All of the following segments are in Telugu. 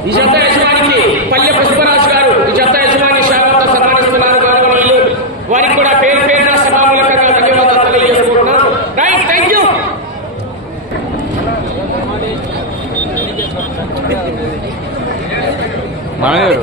ఈ జత యజమానికి పల్లె పుష్పరాజు గారు ఈ జత యజమాని శాఖతో సన్మానిస్తున్నారు గౌరవనీయులు. వారికి కూడా పేరు పేరున సభామూలకంగా ధన్యవాదాలు తెలియజేసుకుంటున్నాను రైట్ థ్యాంక్ యూ మనగారు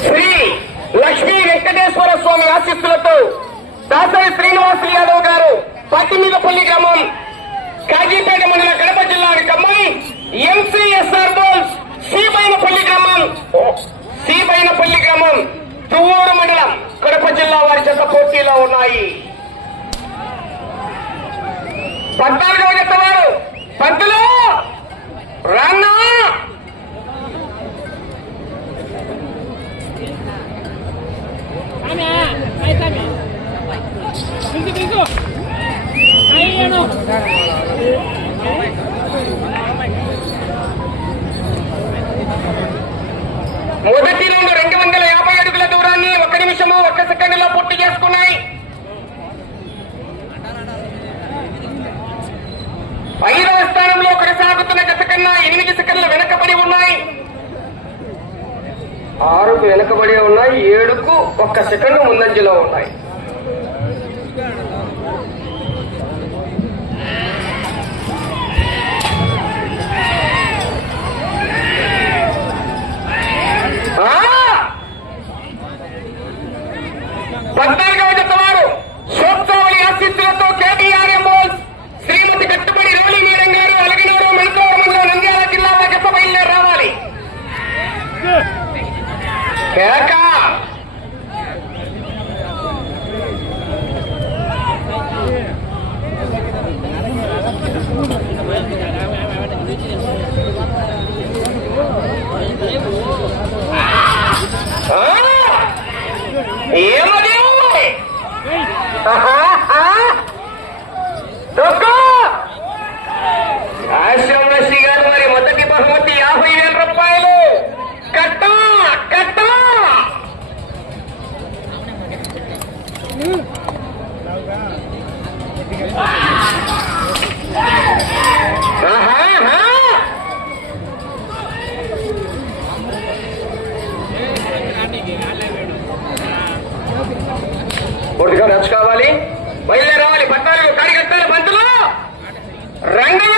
శ్రీ లక్ష్మీ వెంకటేశ్వర స్వామి ఆశీస్సులతో దాసరి శ్రీనివాసులు యాదవ్ గారు పట్టిమీదపల్లి గ్రామం కాజీపేట మండల కడప జిల్లానికి అమ్మాయి ఎంసీఎస్ఆర్ బోల్స్ శ్రీబైనపల్లి గ్రామం శ్రీబైనపల్లి గ్రామం తువ్వూరు మండలం కడప జిల్లా వారి చేత పోటీలో ఉన్నాయి పద్నాలుగవ వారు పంతులు! రాన్నా మొదటి రెండు రెండు వందల యాభై అడుగుల దూరాన్ని ఒక నిమిషము ఒక సెకండ్లో పూర్తి చేసుకున్నాయి ఐదవ స్థానంలో కొనసాగుతున్న గత కన్నా ఎనిమిది సెకండ్లు వెనుకబడి ఉన్నాయి. ఆరుకు వెనుకబడి ఉన్నాయి ఏడుకు ఒక్క సెకండ్ ముందంజలో ఉన్నాయి ఆ! పద్నాలుగవ జత వారు శోత్సావళి ఆశీస్సులతో కేటీఆర్ఎం బోల్స్ శ్రీమతి కట్టుబడి రమణి మేడం గారు అలగినూరు మెలకోవరంలో నంద్యాల జిల్లా జత బయలుదేరి రావాలి కేక ఆ! ఏమది శ్రీ గారు మరి మొదటి బహుమతి యాభై వేల రూపాయలు కట్ట కట్ట ఆహా, పూర్తిగా నడుచుకోవాలి. బయలుదేరి రావాలి పద్నాలుగు కార్యకర్తలు పంతులు! రంగు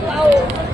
Paulo.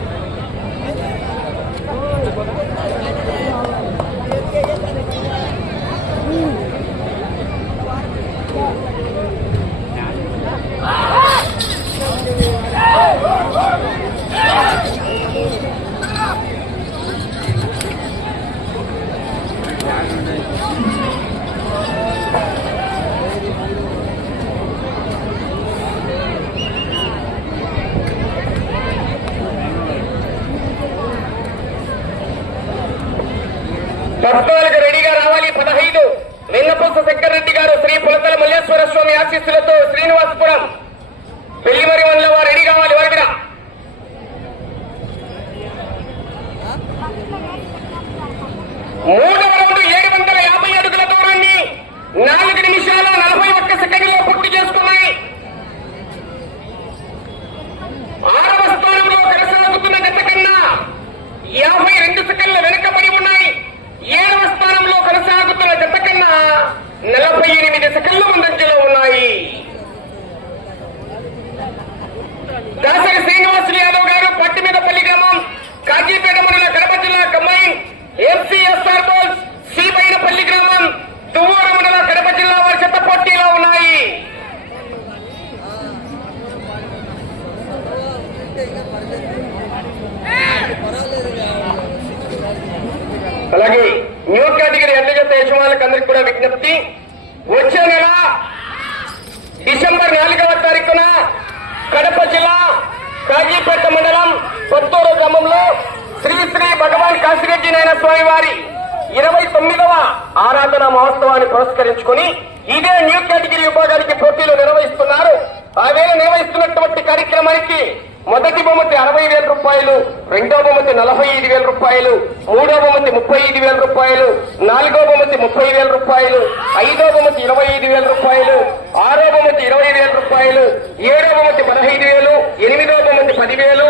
బహుమతి నలభై ఐదు వేల రూపాయలు మూడో బహుమతి ముప్పై ఐదు వేల రూపాయలు నాలుగో బహుమతి ముప్పై వేల రూపాయలు ఐదో బహుమతి ఇరవై ఐదు వేల రూపాయలు ఆరో బహుమతి ఇరవై వేల రూపాయలు ఏడో బహుమతి పదహైదు వేలు ఎనిమిదో బహుమతి పదివేలు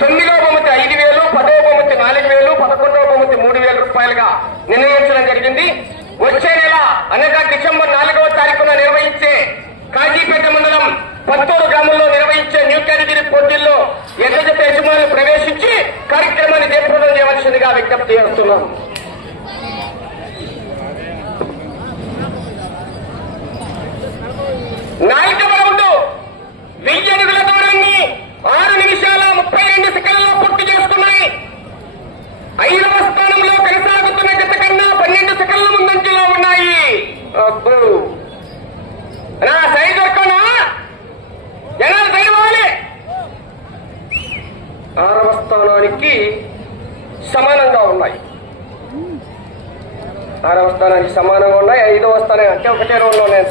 తొమ్మిదో బహుమతి ఐదు వేలు పదో బహుమతి నాలుగు వేలు పదకొండో బహుమతి మూడు వేల రూపాయలుగా నిర్ణయించడం జరిగింది. వచ్చే నెల అనగా డిసెంబర్ నాలుగవ తారీఖున నిర్వహించే కాజీపేట మండలం పత్తూరు గ్రామంలో నిర్వహించే న్యూ కేటగిరీ పోటీల్లో ఎన్నజత యజమానులు ప్రవేశించి కార్యక్రమాన్ని జయప్రదం చేయవలసిందిగా విజ్ఞప్తి చేస్తున్నాం. నాయకమైన ఉంటూ వెయ్యి అడుగుల ఒకటే రోజులో నేను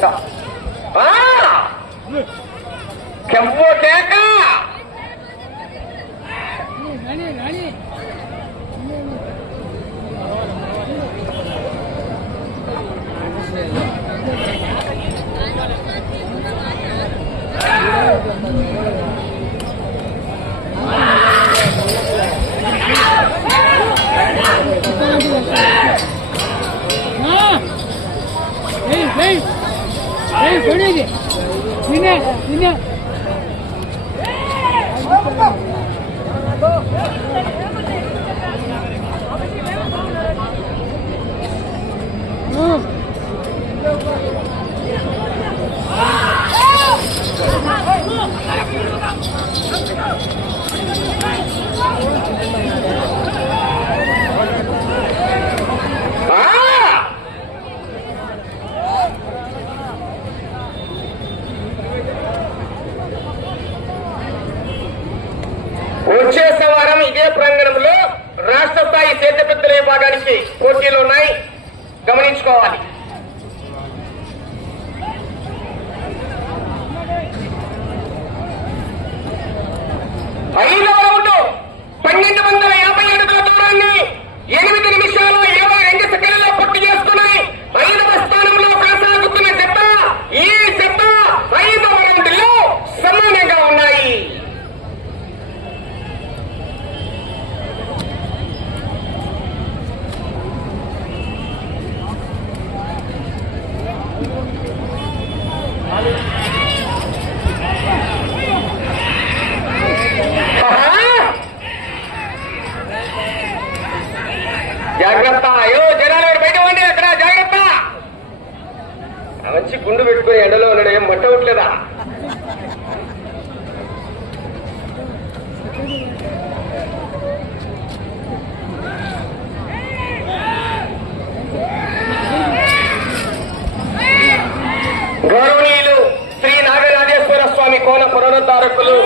కార్యకర్తలు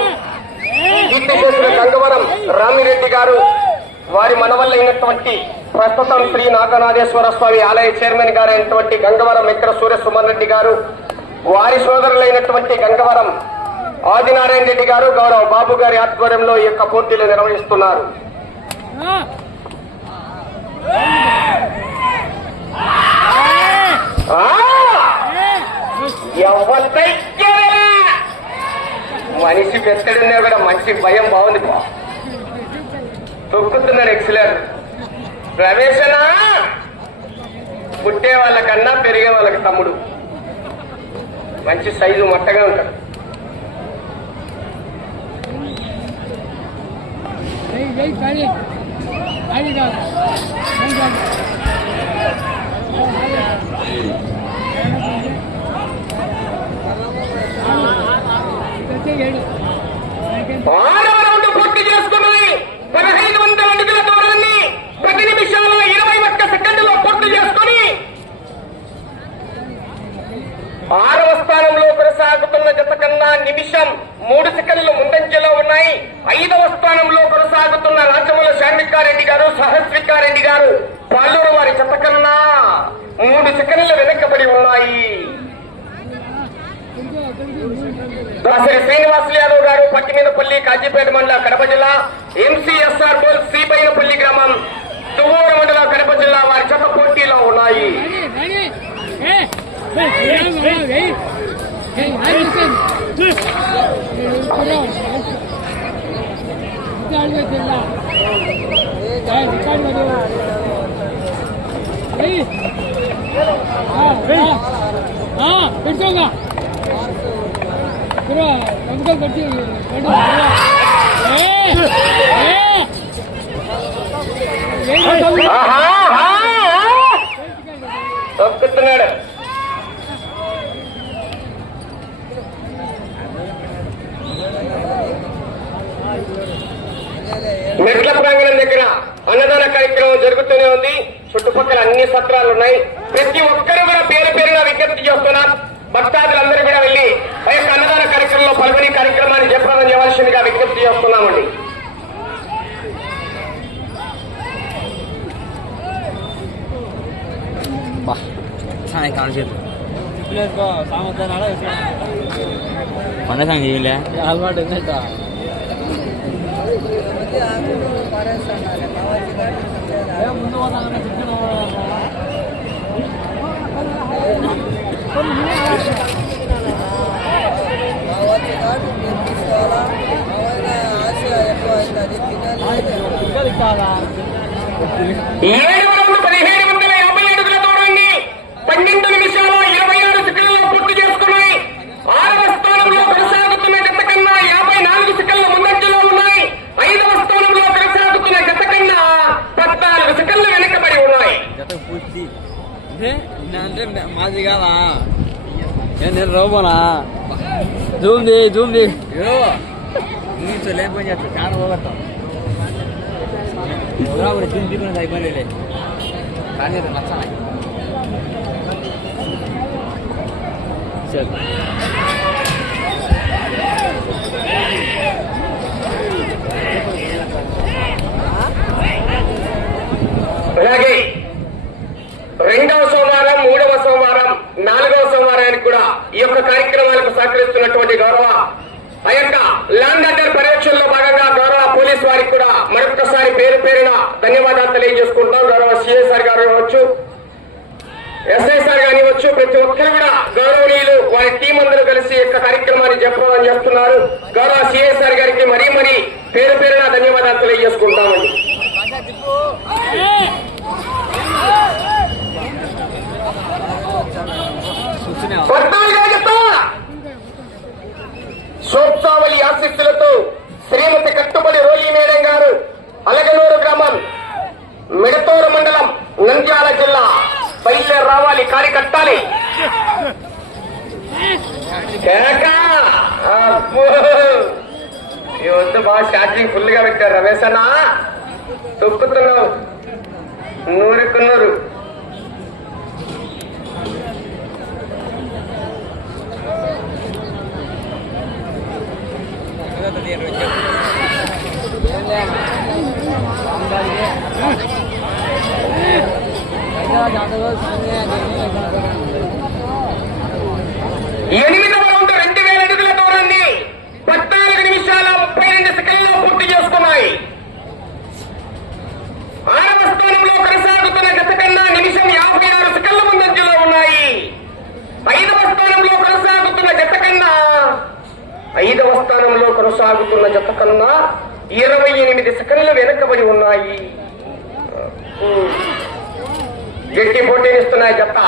కీర్తి గంగవరం రామిరెడ్డి గారు వారి మనవల్లైనటువంటి ప్రస్తుతం శ్రీ నాగనాథేశ్వర స్వామి ఆలయ చైర్మన్ గారైనటువంటి గంగవరం వెంకట సూర్య సుమన్ రెడ్డి గారు వారి సోదరులైనటువంటి గంగవరం ఆదినారాయణ రెడ్డి గారు గౌరవ బాబు గారి ఆధ్వర్యంలో ఈ యొక్క పోటీలు నిర్వహిస్తున్నారు. ఎవరి మనిషి పెద్దడున్నా కూడా మంచి భయం బాగుంది బా. తొక్కుతున్నాడు ఎక్సలెంట్ ప్రవేశనా? పుట్టే వాళ్ళకన్నా పెరిగే వాళ్ళకి తమ్ముడు. మంచి సైజు మొట్టగా ఉంటాడు. వెయ్యి వెయ్యి ఆరవ రౌండ్ పూర్తి చేసుకున్నాయి పదహైదు వందల అడుగుల దూరాన్ని పది నిమిషాల ఇరవై ఒక్క సెకండ్లో పూర్తి చేసుకుని ఆరవ స్థానంలో కొనసాగుతున్న జత కన్నా నిమిషం మూడు సెకండ్లు ముందంజలో ఉన్నాయి. ఐదవ స్థానంలో కొనసాగుతున్న రాజమూల శాన్వికారెడ్డి గారు సహస్రికారెడ్డి గారు పాలూరు వారి జత కన్నా మూడు సెకండ్లు వెనకబడి ఉన్నాయి. కొంచెం కొంచెం శ్రీనివాసులు యాదవ్ గారు పట్టిమీనపల్లి కాజీపేట మండల కడప జిల్లా ఎంసీఎస్ఆర్ బోల్ శ్రీపైనపల్లి గ్రామం తువ్వూరు మండల కడప జిల్లా వారి జత పోటీలో ఉన్నాయి రాణి పెట్టుకోగా ఇప్పుడు వెంకట పెట్టి పెట్టు ఏ ఏ వెయ్యి ఆహా, ఆహా, తొక్కుతున్నాడు మెట్ల ప్రాంగణం దగ్గర అన్నదాన కార్యక్రమం జరుగుతూనే ఉంది చుట్టుపక్కల అన్ని సత్రాలు ఉన్నాయి ప్రతి ఒక్కరు కూడా పేరు పేరుగా విజ్ఞప్తి చేస్తున్నారు భక్తాదులందరూ కూడా వెళ్ళి ఆ యొక్క అన్నదాన కార్యక్రమంలో పాల్గొని కార్యక్రమాన్ని జయప్రదం చేయవలసిందిగా విజ్ఞప్తి చేస్తున్నామండి బా చాలా కాన్సెప్ట్ మన సంగతి ఏమిలే అలవాటు ఉందట. ఏడు వందల వందల యాభై అడుగుల దూరాన్ని పన్నెండు నిమిషాల ఇరవై ఆరు సెకండ్లలో పూర్తి చేసుకున్నాయి ఆరవ స్థానంలో కొనసాగుతున్న జత కన్నా యాభై నాలుగు సెకండ్ల ముందంజలో ఉన్నాయి ఐదవ స్థానంలో కొనసాగుతున్న జత కన్నా పద్నాలుగు సెకండ్లు వెనకబడి ఉన్నాయి పూర్తి అంటే అంటే మాది కాదా ఏ నేను రోబోనా జూమ్ ది జూమ్ ది నువ్వు లేకపోతే చేస్తా చాలా కూడా జూమ్ అయిపోయిలే కానీ నచ్చాలి సరే అలాగే రెండవ సోమవారం మూడవ సోమవారం నాలుగవ సోమవారానికి కూడా ఈ యొక్క కార్యక్రమాలకు సహకరిస్తున్నటువంటి గౌరవ ఆ యొక్క ల్యాండ్ ఆర్డర్ పర్యవేక్షణలో భాగంగా గౌరవ పోలీస్ వారికి కూడా మరొకసారి పేరు పేరున ధన్యవాదాలు తెలియజేసుకుంటాం గౌరవ సిఎస్ఆర్ గారు కావచ్చు ఎస్ఐసార్ కానివచ్చు ప్రతి ఒక్కరు కూడా గౌరవనీయులు వారి టీం అందరూ కలిసి యొక్క కార్యక్రమాన్ని జయప్రదం చేస్తున్నారు. గౌరవ సిఎస్ఆర్ గారికి మరీ మరీ పేరు పేరున ధన్యవాదాలు తెలియజేసుకుంటామండి కూర్చునే పద్నాలుగో జత సోప్సావళి ఆశీస్సులతో శ్రీమతి కట్టుబడి రోలి మేడం గారు అలగనూరు గ్రామం మిడతూరు మండలం నంద్యాల జిల్లా. బయలుదేరి రావాలి కారి కట్టాలి. ఈ వద్దు బాగా ఛార్జింగ్ ఫుల్గా పెట్టారు రమేశ్ అన్న. తొక్కుతున్నావు. నూరుకు నూరు. ఎనిమిదవ రౌండ్ రెండు వేల అడుగుల దూరాన్ని పద్నాలుగు నిమిషాల ముప్పై రెండు సెకండ్లో పూర్తి చేసుకున్నాయి. ఆరవ స్థానంలో కొనసాగుతున్న గత కన్నా నిమిషం యాభై ఆరు సెకండ్ల ముందంజలో ఉన్నాయి. ఐదవ స్థానంలో కొనసాగుతున్న జత కన్నా ఐదవ స్థానంలో కొనసాగుతున్న జత కన్నా ఇరవై ఎనిమిది సెకండ్లు వెనుకబడి ఉన్నాయి. గట్టి పోటీనిస్తున్నాయి జత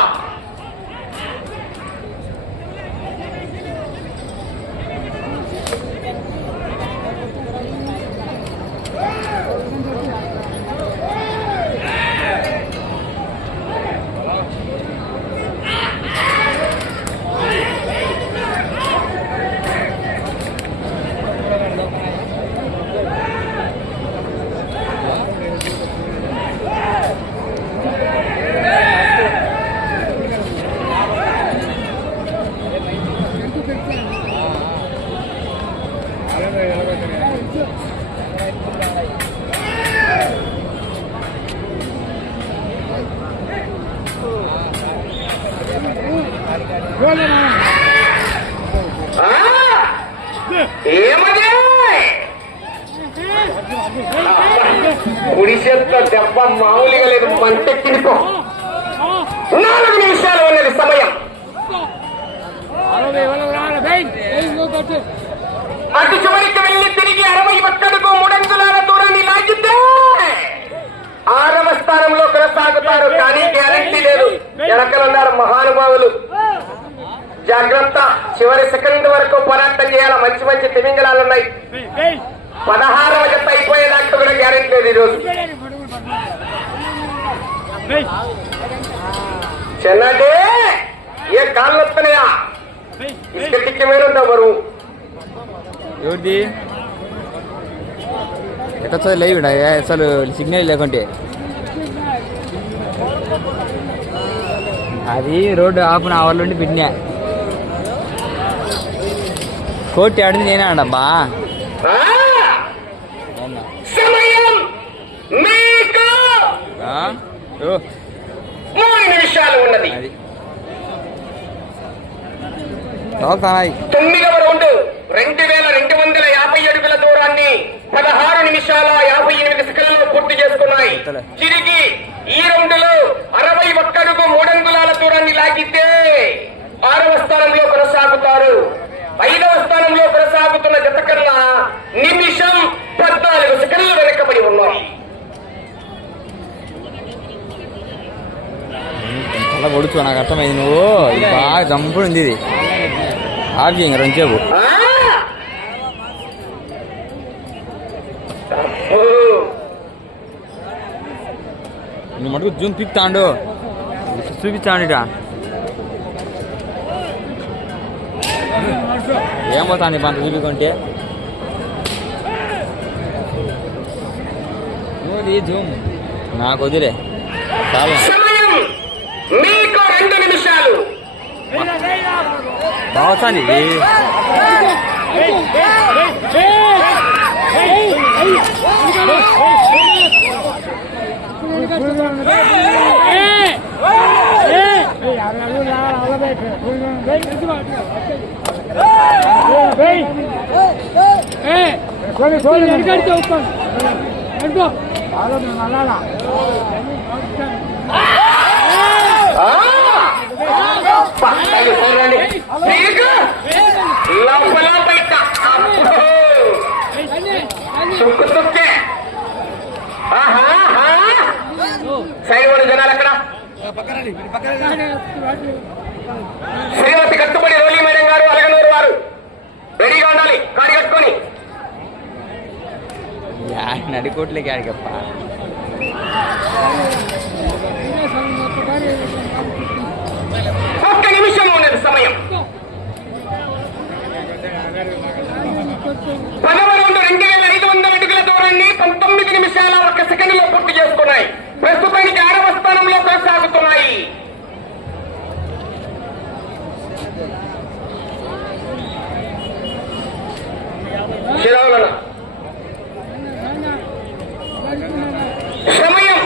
ఆ? ఏమది కుడి చేత్తో దెబ్బ మామూలుగా లేదు మంటెక్కించుకో నాలుగు నిమిషాలు ఉన్నది సమయం అటు చివరికి వెళ్ళి తిరిగి అరవై ఒక్కడుకు మూడంగులాల దూరాన్ని లాగితే ఆరవ స్థానంలో కొనసాగుతారు కానీ గ్యారంటీ లేదు వెనకలున్నారు మహానుభావులు. జాగ్రత్త చివరి సెకండ్ వరకు పోరాటం చేయాల? మంచి మంచి తిమింగళాలు ఉన్నాయి. పదహారవ జత అయిపోయేదాకా కూడా గ్యారెంటీ లేదు ఈరోజు. చెన్నడే ఏ కాళ్ళు వస్తున్నాయా? ఇసుకటికి మీద ఉంటావు బరువు ఎక్కడ లైవ్ ఏ అసలు సిగ్నల్ లేకుంటే. అది రోడ్డు ఆపున ఆ వాళ్ళు పెట్టినా కోటి ఆడింది నేనే ఆడబ్బా తొమ్మిదవ రౌండ్. రెండు వేల రెండు వందల యాభై అడుగుల దూరాన్ని పదహారు నిమిషాల యాభై ఎనిమిది సెకండ్లలో పూర్తి చేసుకున్నాయి. తిరిగి ఈ రౌండ్లో అరవై ఒక్కడుగు మూడంగుళాల దూరాన్ని లాగితే ఆరవ స్థానంలో కొనసాగుతారు. ఐదవ స్థానంలో కొనసాగుతున్న జత కన్నా నిమిషం పద్నాలుగు సెకండ్లు వెనకబడి అలా పొడుచు నాకు అర్థమైంది నువ్వు. బాగా ఉంది ఇది. ఇంక రెండుసేపు ఆ? ఓ. నువ్వు మటుకు జూమ్ పిక్తాండు ఇట ఏం పోతాంది పంత చూపికుంటే నువ్వు జూమ్ నాకు వదిలే చాలా సమయం మీకు రెండు నిమిషాలు బాగుంది ఆ! పక్కకి. మీకు లోపల బయట అబ్బో! తుక్కు సైడ్ జనాలు అక్కడ శ్రీమతి కట్టుబడి రోలీ మేడం గారు అలగనూరు వారు. రెడీగా ఉండాలి కాడి కట్టుకొని. నడికోట్లే కాడికప్ప. కొనసాగుతున్నాయి శ్రీరాములన్న సమయం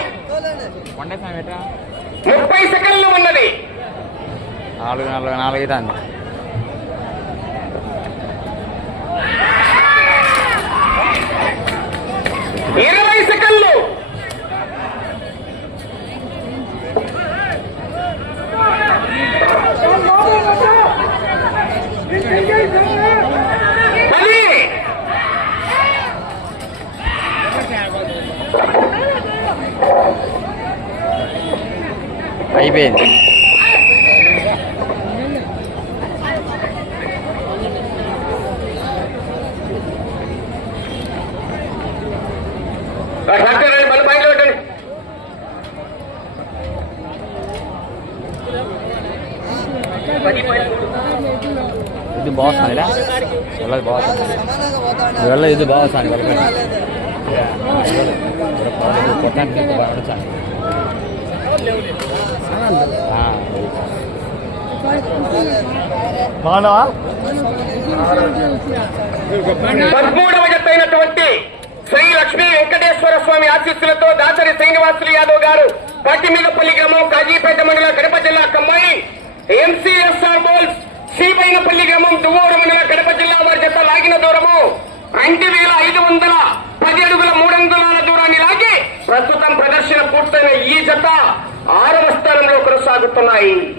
ముప్పై సెకండ్లు ఉన్నది నాలుగు నాలుగు నాలుగు దాన్ని ఇరవై అయిపోయింది. ఇది బాగుంది వెళ్ళదు బాగుంది. వెళ్ళ ఇది బాగుంది కొట్టడానికి బాగున్నావా? పదమూడవ శ్రీ లక్ష్మీ వెంకటేశ్వర స్వామి ఆశీస్సులతో దాసరి శ్రీనివాసులు యాదవ్ గారు పట్టిమీదపల్లి గ్రామం కాజీపేట మండల కడప జిల్లా కమ్మాయి ఎంసీఎస్ఆర్ బోల్స్ శ్రీపైనపల్లి గ్రామం దువ్వూరు మండలం కడప జిల్లా వారి జత లాగిన దూరము. రెండు వేల ఐదు వందల పది అడుగుల మూడు వందల దూరాన్ని లాగి ప్రస్తుతం ప్రదర్శన పూర్తయిన ఈ జత. ఆరవ స్థానంలో కొనసాగుతున్నాయి.